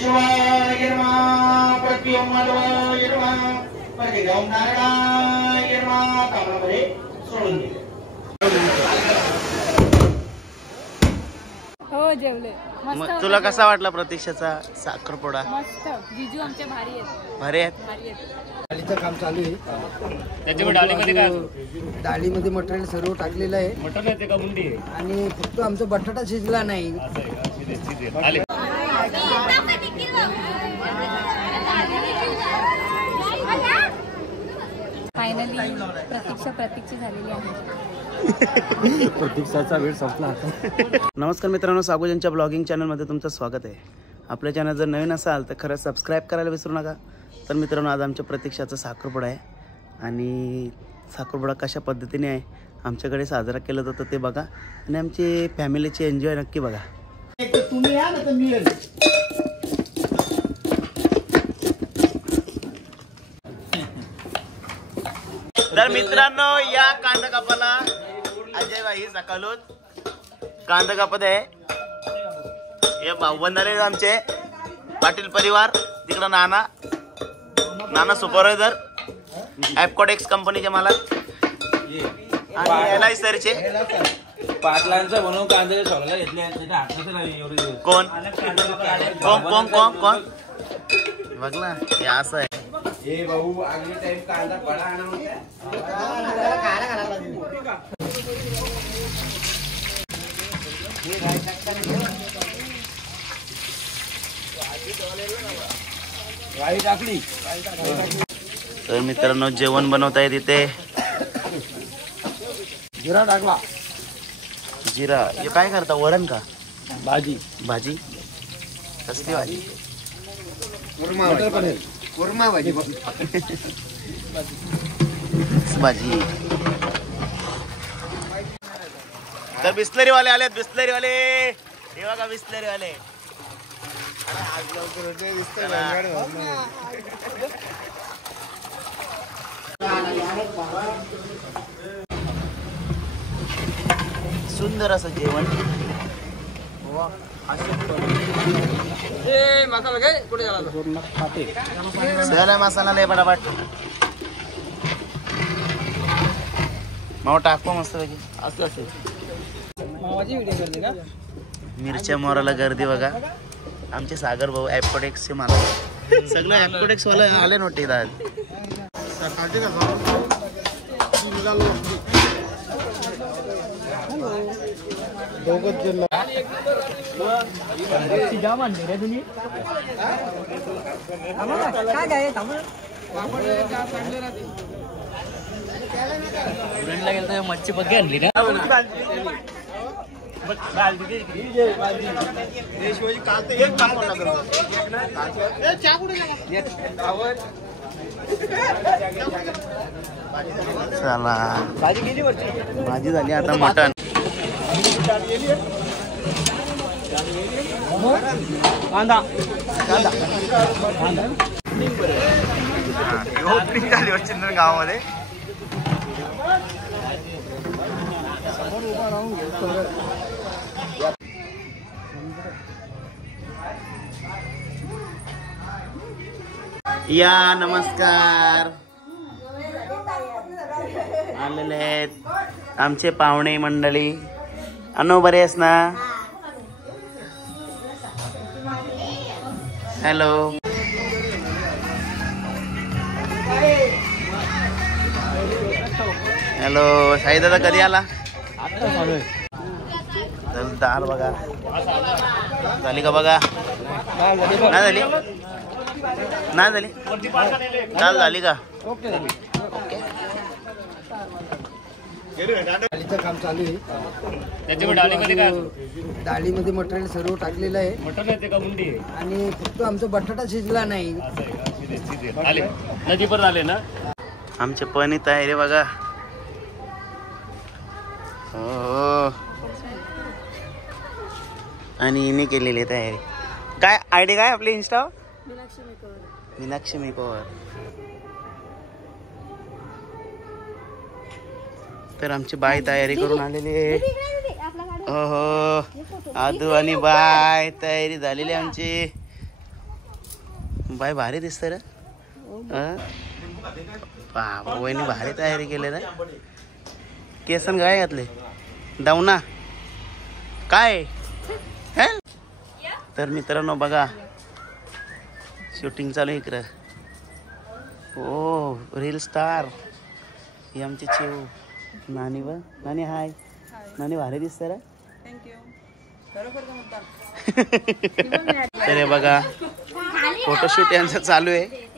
केशवाय नमः प्रत्योम माधवाय नमः प्रतिगम नारायणाय नमः कामामध्ये सोडून दिले. हो जेवले. मस्त. तुला कसा वाटला प्रतीक्षाचा साखरपुडा? मस्त. जीजू आमचे भारी आहेत. भारी आहेत. डाळीचं काम चालू आहे. त्याच्यामुळे डाळीमध्ये काय? डाळीमध्ये मटेरियल सर्व टाकलेलं आहे. मटण येते का मुंडी? आणि फक्त आमचा बटाटा शिजला नाही. फायनली प्रतीक्षा झालेली आहे. प्रतीक्षाचा वेळ संपला आता. नमस्कार मित्रांनो, सागोजनच्या ब्लॉगिंग चॅनलमध्ये तुमचं स्वागत आहे. आपल्या चॅनल जर नवीन असाल तर खरंच सबस्क्राईब करायला विसरू नका. तर मित्रांनो, आज आमच्या प्रतीक्षाचा साखरपुडा आहे आणि साखरपुडा कशा पद्धतीने आहे आमच्याकडे साजरा केला जातो ते बघा आणि आमची फॅमिलीची एन्जॉय नक्की बघा. तुम्ही या ना तर मी येईल. तर मित्रांनो, या कांदा कापाला अजय भाई सकाळून कांदा कापत आहे. हे भाऊबंद आले आमचे पाटील परिवार. तिकडं नाना सुपरवायझर ॲपकोडेक्स कंपनीचे मालक आणि LICचे पाटलांचा म्हणून कांदे सोलायला घेतले. कोण बघला हे असं आहे. हे भाऊ आगली टाइम कांदा बडा आणा होता. राई टाकली. तर मित्रांनो, जेवण बनवता येत तिथे. जिरा टाकला. जिरा हे काय करता? वरण का? भाजी. भाजी कसली भाजी? मटर पनीर. कुर्मा भाजी. भाजी. तर बिस्लरी वाले आलेत. बिस्लरी वाले हे बघा, बिस्लरी वाले. सुंदर असं जेवण. चला मसाला लय पटापट माव टाकू मस्त पैकी. असं असेल मिरच्या मोराला गर्दी बघा. आमचे सागर भाऊ ॲपकोडेक्सचे मला सगळं ॲपकोडेक्स वाले आले नव्हते दाद. मच्छी बघ आणली ना. चला भाजी झाली. आता मटण. ओपनिंग झाली चिंदन गावामध्ये. या नमस्कार. आलेले आहेत आमचे पाहुणे मंडळी. अनु बरे आहेस ना? हॅलो. हॅलो. साई दादा कधी आला? दाल बघा झाली का बघा. नाही झाली दाल झाली का? डाळीचं काम चालू आहे. त्याच्यामुळे डाळीमध्ये काय? डाळीमध्ये मटेरियल सर्व टाकलेलं आहे. मटण येते का मुंडी? आणि फक्त आमचा बटाटा शिजला नाही. आले नदी पण आले ना. आमचे पण तयारी बघा. हो आणि हिने केलेली तयारी. काय आयडी काय आपली इंस्टा? मीनाक्षी मेकओव्हर. तर आमची बाई तयारी करून आलेली आहे. हो आदू आणि बाय तयारी झालेली आमची. बाय भारी दिसतंय रे. बाबा वहिनी भारी तयारी केली रे. केसन काय घातले दावना काय हे. तर मित्रांनो बघा शूटिंग चालू इकडं. ओ रील स्टार ही आमची चिव नानी. व नानी हाय. नानी भारी दिसते रे. तर हे बघा फोटोशूट यांचं चालू आहे.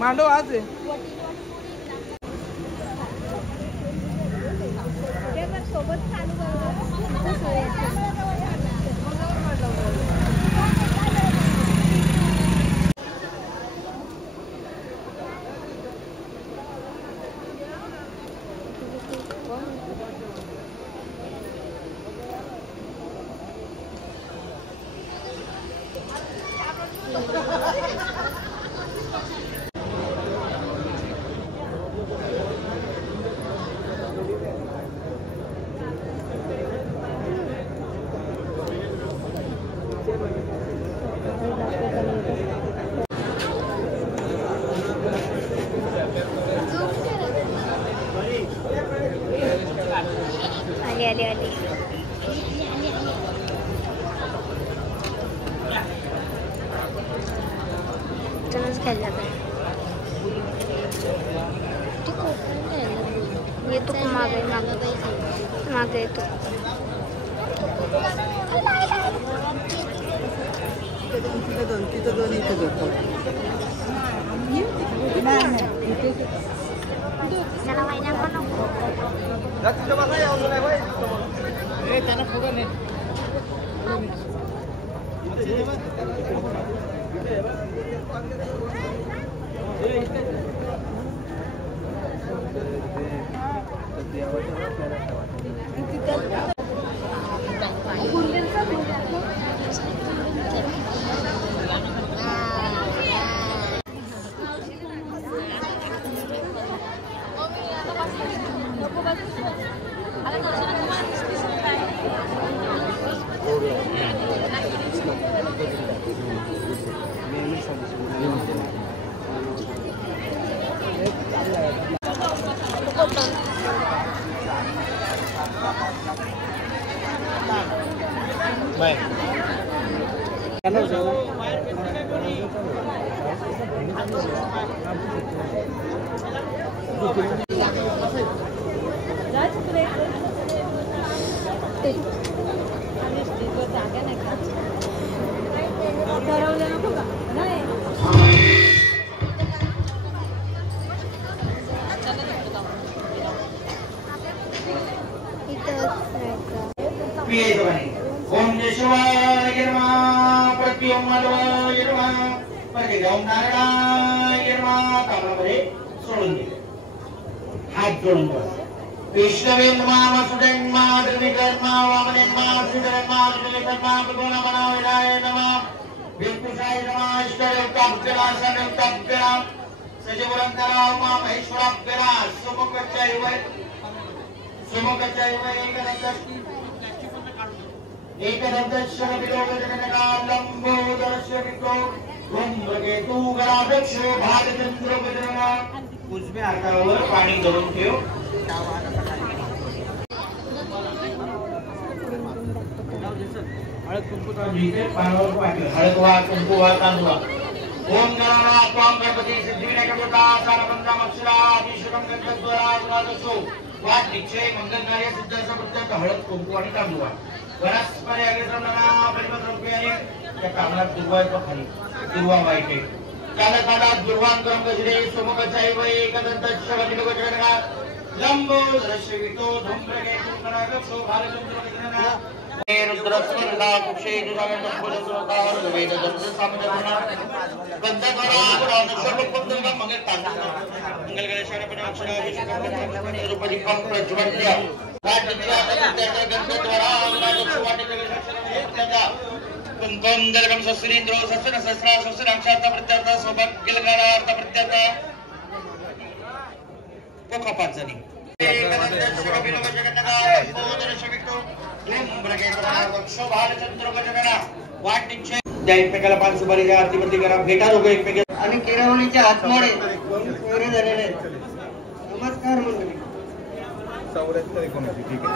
मांडव आज आहे. येतो मागे येतो. ओम केशवाय नमः प्रत्योम माधवाय नमः परगेगाव नारायणाय नमः कामामध्ये सोडून दिले. हात जोडून बस. विष्णवे नमः वसुदेव नमः धर्मिकर नमः वामने नमः श्रीधर नमः विजयकर नमः भगवान बनावनाय नमः विष्णुसाय नमः ईश्वरयोक्ताभ्यला सनयोक्ताभ्यला सजवरंतरा उमा महेश्वराभ्यला सुमुखचैव एकदन्तस्ति एकदन्तस्य विलोकजनकालम्बोदरस्य विको वंद्रकेतु गणाध्यक्षो भागचंद्र बजरमा. उजव्या हातावर पाणी धरून ठेव. हळद वा कुंकू वा तांदूळ. ओम गणानां त्वां गणपती सिद्धिविनायकदेवता सारबंधं अक्षरा आदिशुकं गणपतद्वारा गुणादसो वाद निश्चय मंगल कार्य सिद्धाचा प्रत्येक हळद कुंकू आणि तांदूळ. वनस्पती अग्रसमना परिमद्रव्याने त्या कामनात दुर्वाचा खाली दुर्वा वाईट आहे. काला काळात दुर्वान क्रम गजरे सुमुखचैव एकदन्तस्य विलोकजनका लंबोदरस्य विको धूम्रकेतु गणाध्यक्षो भागचंद्र बजरमा रुद्रस्वर्धा कुक्षे दुरागंधपुरस्वकार वेद दंत सामजगुणा गंधकरा सर्वपंदगा मंगल मंगल गणेशाय अक्षराभिषेकं रूपदीपं प्रज्वल्य राज्यत्यागं गंधद्वारा राजसुवाटिकं कुंकुमदलगं सस्रीन्द्रो सस्र सहस्रा सहस्राक्षार्थ प्रत्यर्थ सौभाग्यलगार्थ प्रत्यर्थ कोखपात जनी त्या एकमेकाला 5 सुपारीच्या आरतीवरती करा भेटा दोघं एकमेकाला आणि केरावणीचे हातमोडे वगैरे झालेले आहेत. नमस्कार मंडळी. 74 ठीक आहे.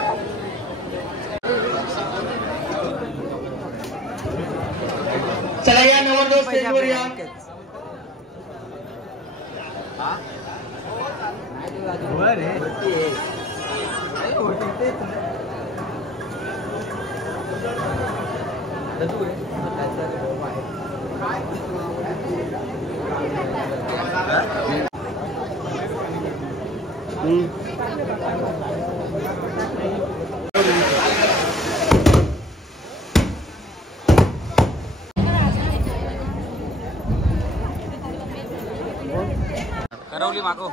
चला या नवरदेव स्टेजवर या. करवली मागो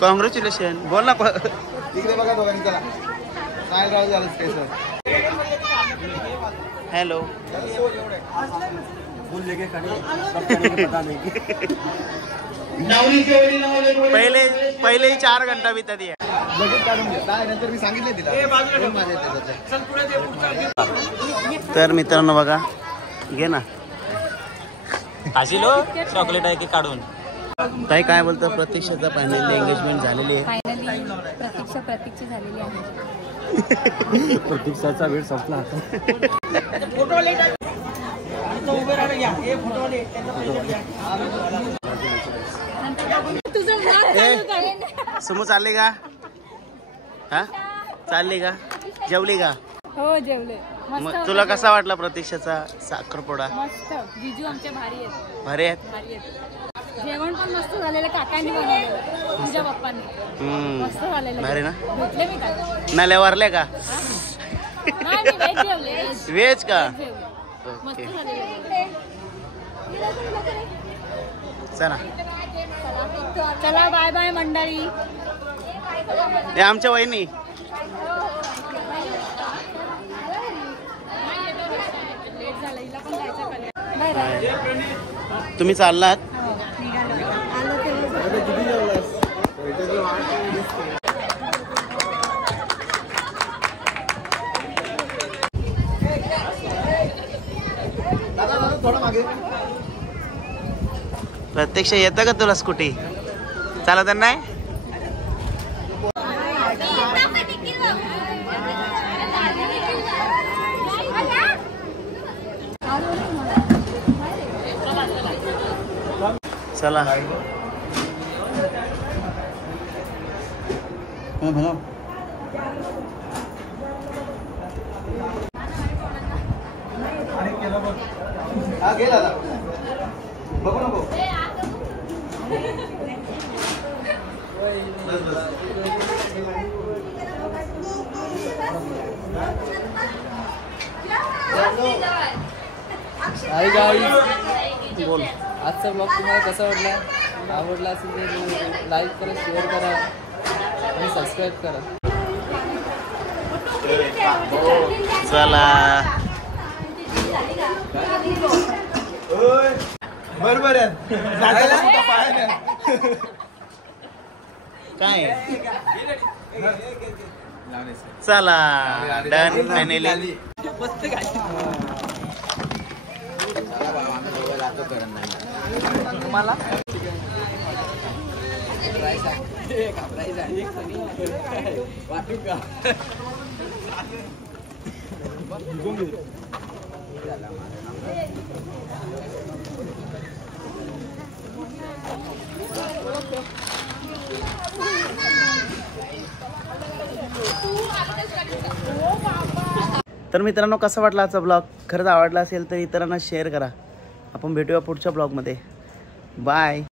कॉंग्रॅच्युलेशन. बोल ना. इकडे बघा दोघांनी. चला काय राव झालं स्पेशल. हेलो. पहिले 4 घंटा बीता दिया. लगेच काढून घ्या. नंतर मी सांगितले तिला. तर मित्रांनो बघा घे ना. आशिलो चॉकलेट आहे ते काढून. ताई काय बोलतो. प्रतीक्षाचा फायनली एंगेजमेंट झालेली आहे. फायनली प्रतीक्षा झालेली आहे. प्रतीक्षाचा वेळ संपला आता. सुमू चालली का. हा चालली का. जेवली का. हो जेवले. मग तुला कसा वाटला प्रतीक्षाचा साखरपुडा. मस्त. जिजू आमचे भारी आहेत. भारी आहेत. जेवण पण मस्त झालेलं. काकांनी बनवलेलं तुझ्या पप्पांनी. मस्त झालेलं. भारी ना. भेटले मी काय नाल्या वारले का. नाही मी व्हेज जेवले. व्हेज का. मस्त ओके झालेलं. चला. चला बाय बाय मंडळी. हे आमच्या वहिनी. तुम्ही चाललात. प्रत्यक्ष येतं का तुला स्कूटी चालत नाही. चला. हा घे दादा. बघू नको. Hi guys. बोल. आजचा ब्लॉग तुम्हाला कसा वाटला. आवडला असेल तर लाईक करा, शेअर करा आणि सबस्क्राईब करा. चला. बरोबर आहे. काय चला डन फायनली. तुम्हाला तर मित्रांनो कसा वाटला आजचा ब्लॉग. खरंच आवडला असेल तर इतरांना शेअर करा. आपण भेटूया पुढच्या ब्लॉगमध्ये. बाय.